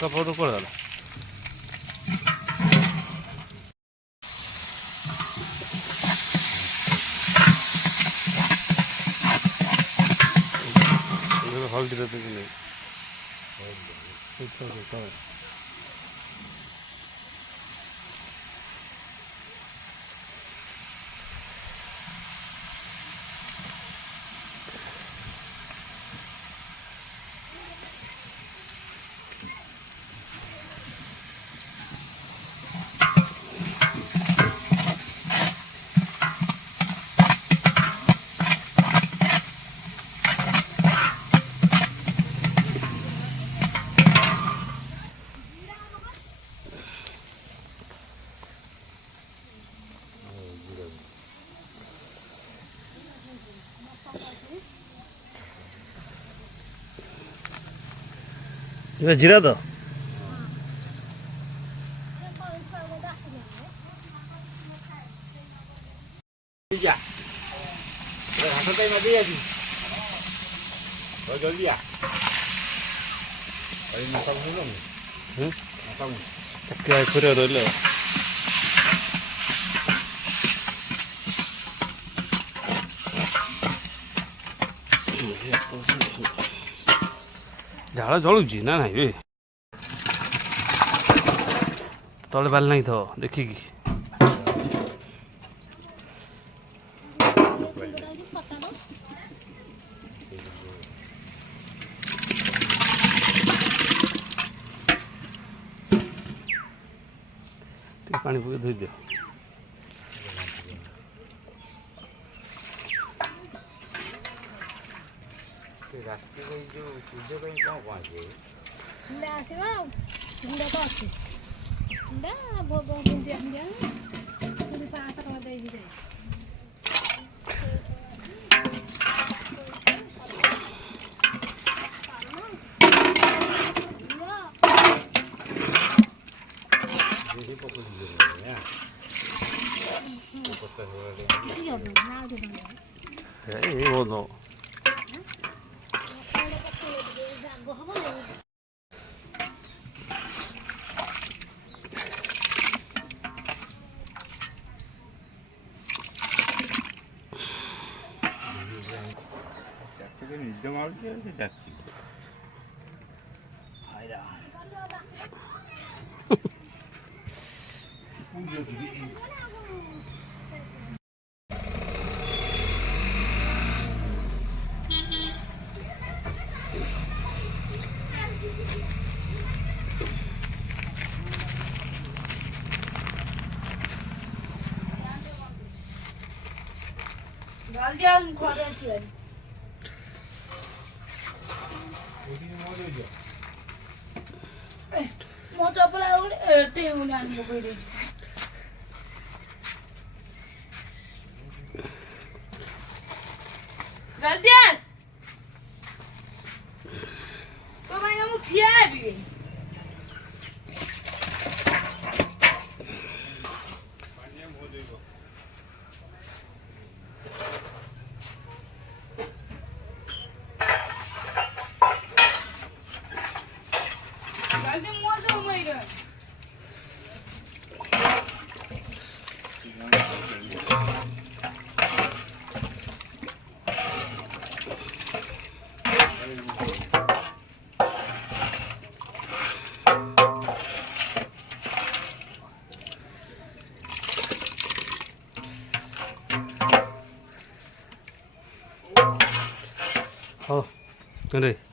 সব করে দাও হলদি দিতে নেই এবার জিরা দাও জলদি করে রইল ଝାଳ ଜଳୁଛି ନା ନାହିଁ ବେ ତଳେ ବାଲି ନାହିଁ ତ ଦେଖିକି ଟିକେ ପାଣି ପକେଇ ଧୋଇ ଦିଅ ରାତିରେ ଯୋଉ ପୂଜା ପାଇଁ କ'ଣ ପହଞ୍ଚିବେ ଆସିବ ଗୁଣ୍ଡ ତ ଅଛି ଗୁଣ୍ଡ ଭୋଗ ବୁନ୍ଦିଆ ଫୁନ୍ଦିଆ 500 ଟଙ୍କା ଦେଇକି ଏଇ ବହୁତ ନିଦ ମାରୁଛି ସେ ଡାକି জলদি আন ঘরে আছি ମୋ ଚପଲ ଆଉ ଗୋଟେ ଏଠି ଆଣିବ କହିଦେଇଛି ଜଲଦି ଆସ ତୋ ପାଇଁ ମୁଁ ଠିଆ ହେବି जल्दी मुंह दो मेरे ହଉ ରେ